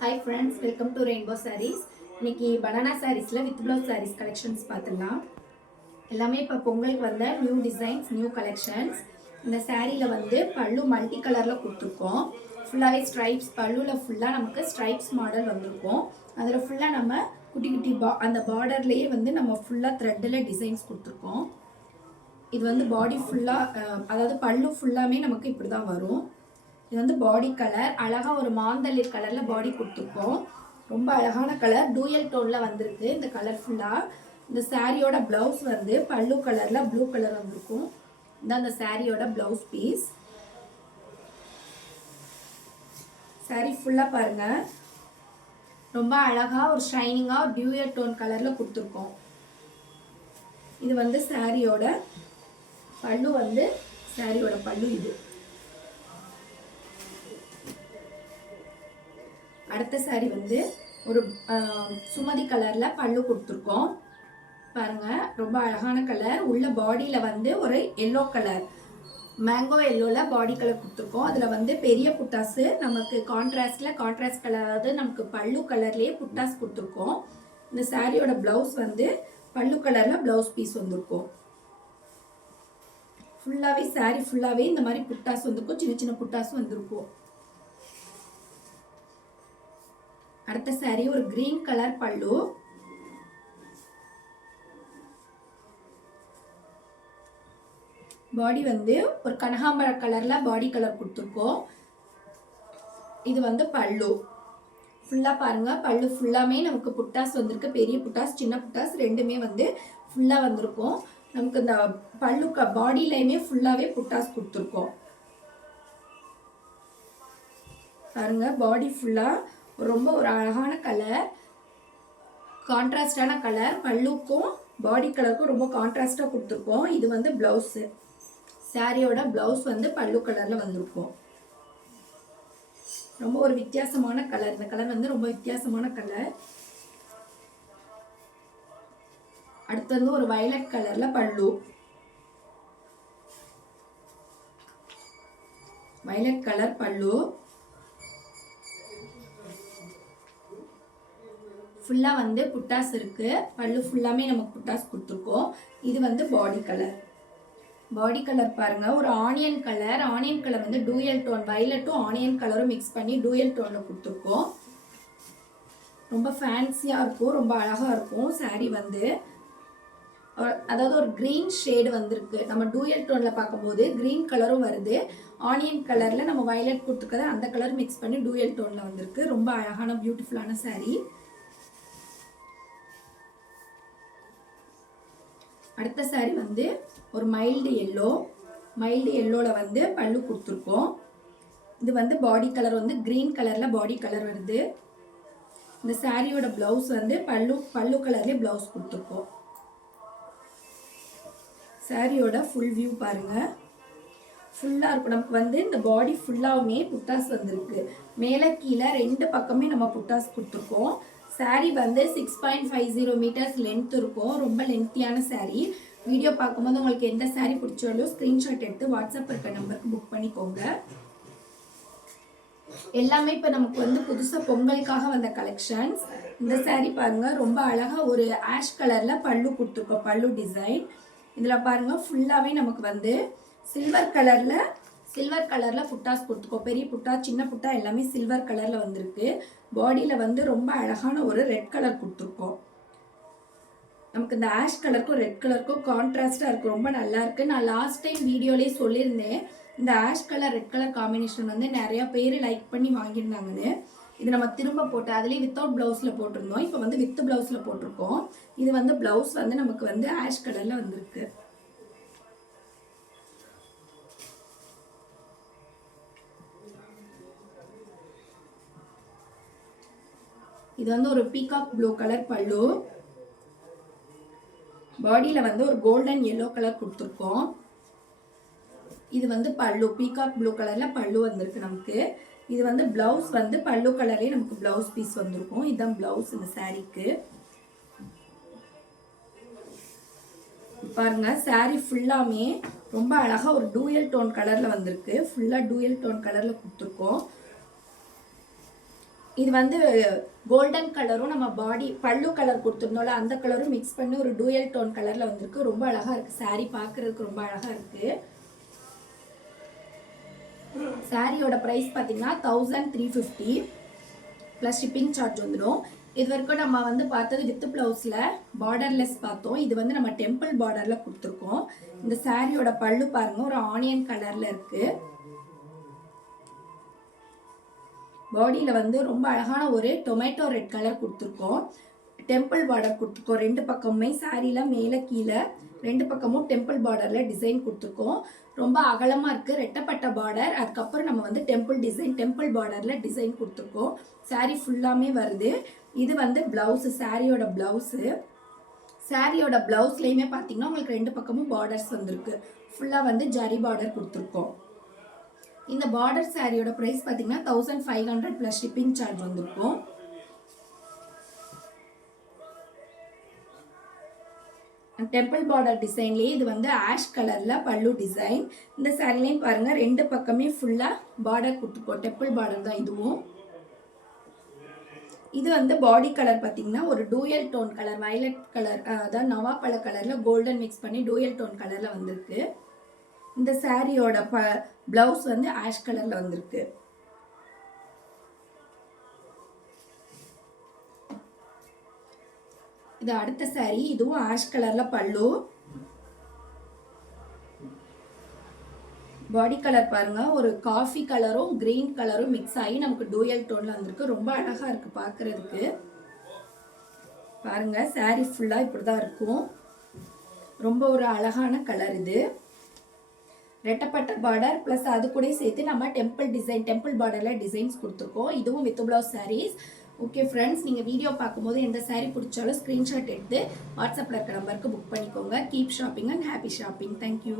Hi friends, welcome to Rainbow Sarees. இன்னைக்கு banana சாரீஸில் with blouse saris collections பார்த்துடலாம். எல்லாமே இப்போ பொங்கலுக்கு வந்த நியூ டிசைன்ஸ், நியூ கலெக்ஷன்ஸ். இந்த சாரியில் வந்து பல்லு மல்டி கலரில் கொடுத்துருக்கோம். ஃபுல்லாகவே ஸ்ட்ரைப்ஸ், பல்லுவில் ஃபுல்லாக நமக்கு ஸ்ட்ரைப்ஸ் மாடல் வந்திருக்கும். அதில் ஃபுல்லாக நம்ம குட்டி குட்டி அந்த பார்டர்லேயே வந்து நம்ம ஃபுல்லாக த்ரெட்டில் டிசைன்ஸ் கொடுத்துருக்கோம். இது வந்து பாடி ஃபுல்லாக, அதாவது பல்லு ஃபுல்லாமே நமக்கு இப்படி தான் வரும். இது வந்து பாடி கலர், அழகாக ஒரு மாந்தளிர் கலரில் பாடி கொடுத்துருக்கோம். ரொம்ப அழகான கலர், டூயல் டோனில் வந்திருக்கு இந்த கலர் ஃபுல்லாக. இந்த சாரியோட ப்ளவுஸ் வந்து பல்லு கலரில் ப்ளூ கலர் வந்திருக்கும். இந்த அந்த சாரியோட ப்ளவுஸ் பீஸ். சாரி ஃபுல்லாக பாருங்கள், ரொம்ப அழகாக ஒரு ஷைனிங்காக டியூயல் டோன் கலரில் கொடுத்துருக்கோம். இது வந்து சாரியோட பல்லு, வந்து சாரியோட பல்லு இது. அடுத்த சாரி வந்து ஒரு சுமதி கலரில் பல்லு கொடுத்துருக்கோம். பாருங்கள், ரொம்ப அழகான கலர். உள்ள பாடியில் வந்து ஒரு எல்லோ கலர், மேங்கோ எல்லோவில் பாடி கலர் கொடுத்துருக்கோம். அதில் வந்து பெரிய புட்டாஸு நமக்கு கான்ட்ராஸ்ட் கலர், அதாவது நமக்கு பல்லு கலர்லேயே புட்டாஸ் கொடுத்துருக்கோம். இந்த சாரியோட ப்ளவுஸ் வந்து பல்லு கலரில் ப்ளவுஸ் பீஸ் வந்திருக்கும். ஃபுல்லாகவே சாரி ஃபுல்லாகவே இந்த மாதிரி புட்டாஸ் வந்திருக்கும், சின்ன சின்ன புட்டாஸ் வந்திருக்கும். அடுத்த சாரி ஒரு கிரீன் கலர் பல்லு. பாடி வந்து ஒரு கனகாம்பர கலர்ல பாடி கலர் கொடுத்துருக்கோம். இது வந்து பல்லு ஃபுல்லா பாருங்க, பல்லு ஃபுல்லாமே நமக்கு புட்டாஸ் வந்திருக்கு. பெரிய புட்டாஸ், சின்ன புட்டாஸ் ரெண்டுமே வந்து ஃபுல்லா வந்திருக்கும். நமக்கு இந்த பல்லு பாடியிலையுமே ஃபுல்லாவே புட்டாஸ் கொடுத்துருக்கோம். பாருங்க, பாடி ஃபுல்லா ரொம்ப ஒரு அழகான கலர், கான்ட்ராஸ்டான கலர். பல்லுக்கும் பாடி கலருக்கும் ரொம்ப கான்ட்ராஸ்டாக கொடுத்துருக்கோம். இது வந்து ப்ளவுஸு, சாரியோட ப்ளவுஸ் வந்து பல்லு கலரில் வந்திருக்கும். ரொம்ப ஒரு வித்தியாசமான கலர். இந்த கலர் வந்து ரொம்ப வித்தியாசமான கலர். அடுத்து வந்து ஒரு வயலட் கலரில் பல்லு, வயலட் கலர் பல்லு. ஃபுல்லாக வந்து புட்டாஸ் இருக்குது. பல்லு ஃபுல்லாமே நமக்கு புட்டாஸ் கொடுத்துருக்கோம். இது வந்து பாடி கலர். பாடி கலர் பாருங்கள், ஒரு ஆனியன் கலர். ஆனியன் கலர் வந்து டூயல் டோன், வயலட்டும் ஆனியன் கலரும் மிக்ஸ் பண்ணி டூயல் டோனில் கொடுத்துருக்கோம். ரொம்ப ஃபேன்சியாக இருக்கும், ரொம்ப அழகாக இருக்கும். சாரீ வந்து அதாவது ஒரு க்ரீன் ஷேடு வந்திருக்கு. நம்ம டூயல் டோனில் பார்க்கும்போது க்ரீன் கலரும் வருது, ஆனியன் கலரில் நம்ம வயலட் கொடுத்துருக்கத அந்த கலர் மிக்ஸ் பண்ணி டூயல் டோனில் வந்திருக்கு. ரொம்ப அழகான பியூட்டிஃபுல்லான சாரீ. அடுத்த சாரி வந்து ஒரு மைல்டு எல்லோவில் வந்து பல்லு கொடுத்துருக்கோம். இது வந்து பாடி கலர் வந்து க்ரீன் கலரில் பாடி கலர் வருது. இந்த சாரியோட ப்ளவுஸ் வந்து பல்லு கலர்லேயே ப்ளவுஸ் கொடுத்துருக்கோம். சாரியோட ஃபுல் வியூ பாருங்கள், ஃபுல்லாக இருக்கும். நமக்கு வந்து இந்த பாடி ஃபுல்லாகவுமே புட்டாஸ் வந்திருக்கு. மேலே கீழே ரெண்டு பக்கமே நம்ம புட்டாஸ் கொடுத்துருக்கோம். சாரீ வந்து 6.50 மீட்டர்ஸ் லென்த் இருக்கும். ரொம்ப லென்த்தியான சாரீ. வீடியோ பார்க்கும்போது உங்களுக்கு எந்த சாரீ பிடிச்சாலும் ஸ்க்ரீன்ஷாட் எடுத்து வாட்ஸ்அப் இருக்க நம்பருக்கு புக் பண்ணிக்கோங்க. எல்லாமே இப்போ நமக்கு வந்து புதுசாக பொங்கலுக்காக வந்த கலெக்ஷன்ஸ். இந்த சாரீ பாருங்கள், ரொம்ப அழகாக ஒரு ஆஷ் கலரில் பல்லு கொடுத்துருக்கோம். பல்லு டிசைன் இதில் பாருங்கள், ஃபுல்லாகவே நமக்கு வந்து சில்வர் கலரில் புட்டாஸ் கொடுத்துருக்கோம். பெரிய புட்டா, சின்ன புட்டா எல்லாமே சில்வர் கலரில் வந்திருக்கு. பாடியில் வந்து ரொம்ப அழகான ஒரு ரெட் கலர் கொடுத்துருக்கோம். நமக்கு இந்த ஆஷ் கலருக்கும் ரெட் கலருக்கும் கான்ட்ராஸ்டாக இருக்குது, ரொம்ப நல்லா இருக்குது. நான் லாஸ்ட் டைம் வீடியோலேயே சொல்லியிருந்தேன், இந்த ash colour red colour combination வந்து நிறையா பேர் லைக் பண்ணி வாங்கியிருந்தாங்கன்னு. இது நம்ம திரும்ப போட்டு அதுலேயே வித்தவுட் ப்ளவுஸில் போட்டிருந்தோம். இப்போ வந்து வித் ப்ளவுஸில் போட்டிருக்கோம். இது வந்து ப்ளவுஸ் வந்து நமக்கு வந்து ஆஷ் கலரில் வந்திருக்கு. இது வந்து ஒரு பீகாக் ப்ளூ கலர் பல்லு. பாடியில் வந்து ஒரு கோல்டன் எல்லோ கலர் கொடுத்துருக்கோம். இது வந்து பல்லு, பீகாக் ப்ளூ கலரில் பல்லு வந்திருக்கு நமக்கு. இது வந்து ப்ளவுஸ் வந்து பல்லு கலர்லேயே நமக்கு ப்ளவுஸ் பீஸ் வந்திருக்கும். இதுதான் ப்ளவுஸ் இந்த சாரீக்கு. பாருங்க, சாரீ ஃபுல்லாமே ரொம்ப அழகாக ஒரு டூயல் டோன் கலரில் வந்திருக்கு. ஃபுல்லாக டூயல் டோன் கலரில் கொடுத்துருக்கோம். இது வந்து கோல்டன் கலரும் நம்ம பாடி பல்லு கலர் கொடுத்துருந்தோம்ல அந்த கலரும் மிக்ஸ் பண்ணி ஒரு டூயல் டோன் கலரில் வந்திருக்கு. ரொம்ப அழகாக இருக்குது saree, பார்க்குறதுக்கு ரொம்ப அழகாக இருக்குது. சாரியோட ப்ரைஸ் பார்த்தீங்கன்னா 1350 ப்ளஸ் ஷிப்பிங் சார்ஜ் வந்துடும். இது வரைக்கும் நம்ம வந்து பார்த்தது வித் ப்ளவுஸில் பார்டர்லெஸ் பார்த்தோம். இது வந்து நம்ம டெம்பிள் பார்டரில் கொடுத்துருக்கோம். இந்த சாரியோட பல்லு பாருங்கள் ஒரு ஆனியன் கலரில் இருக்குது. பாடியில் வந்து ரொம்ப அழகான ஒரு டொமேட்டோ ரெட் கலர் கொடுத்துருக்கோம். டெம்பிள் பார்டர் கொடுத்துருக்கோம். ரெண்டு பக்கமுமே சாரியில் மேலே கீழே ரெண்டு பக்கமும் டெம்பிள் பார்டரில் டிசைன் கொடுத்துருக்கோம். ரொம்ப அகலமாக இருக்குது, ரெட்டப்பட்ட பார்டர். அதுக்கப்புறம் நம்ம வந்து டெம்பிள் பார்டரில் டிசைன் கொடுத்துருக்கோம். சாரீ ஃபுல்லாமே வருது. இது வந்து ப்ளவுஸு, சாரியோட ப்ளவுஸு. சாரியோட ப்ளவுஸ்லேயுமே பார்த்தீங்கன்னா உங்களுக்கு ரெண்டு பக்கமும் பார்டர்ஸ் வந்திருக்கு. ஃபுல்லாக வந்து ஜரி பார்டர் கொடுத்துருக்கோம். இந்த பார்டர் சாரியோட ப்ரைஸ் பார்த்தீங்கன்னா 1500 ப்ளஸ் ஷிப்பிங் சார்ஜ் வந்திருக்கும். டெம்பிள் பார்டர் டிசைன்லேயே இது வந்து ஆஷ் கலரில் பல்லு டிசைன். இந்த சாரிலையும் பாருங்கள் ரெண்டு பக்கமே ஃபுல்லாக பார்டர் கொடுத்துருக்கோம். டெம்பிள் பார்டர் தான் இதுவும். இது வந்து பாடி கலர் பார்த்தீங்கன்னா ஒரு dual tone colour, violet colour, அதாவது நவாப்பழ கலரில் கோல்டன் மிக்ஸ் பண்ணி டூயல் டோன் கலரில் வந்திருக்கு. இந்த சாரியோட ப்ளவுஸ் வந்து ஆஷ் கலரில் வந்திருக்கு. இது அடுத்த சாரி, இதுவும் ஆஷ் கலரில் பல்லு. பாடி கலர் பாருங்க ஒரு காஃபி கலரும் கிரீன் கலரும் மிக்ஸ் ஆகி நமக்கு டூயல் டோன்ல வந்திருக்கு. ரொம்ப அழகா இருக்கு பார்க்கறதுக்கு. பாருங்க சாரி ஃபுல்லா இப்படிதான் இருக்கும். ரொம்ப ஒரு அழகான கலர் இது. ரெட்டப்பட்ட பார்டர் ப்ளஸ் அது கூட சேர்த்து நம்ம டெம்பிள் பார்டரில் டிசைன்ஸ் கொடுத்துருக்கோம். இதுவும் with blouse saris. Okay friends, நீங்கள் வீடியோ பார்க்கும்போது எந்த சாரீ பிடிச்சாலும் ஸ்க்ரீன்ஷாட் எடுத்து வாட்ஸ்அப்பில் இருக்க நம்பருக்கு புக் பண்ணிக்கோங்க. Keep shopping and happy shopping. Thank you.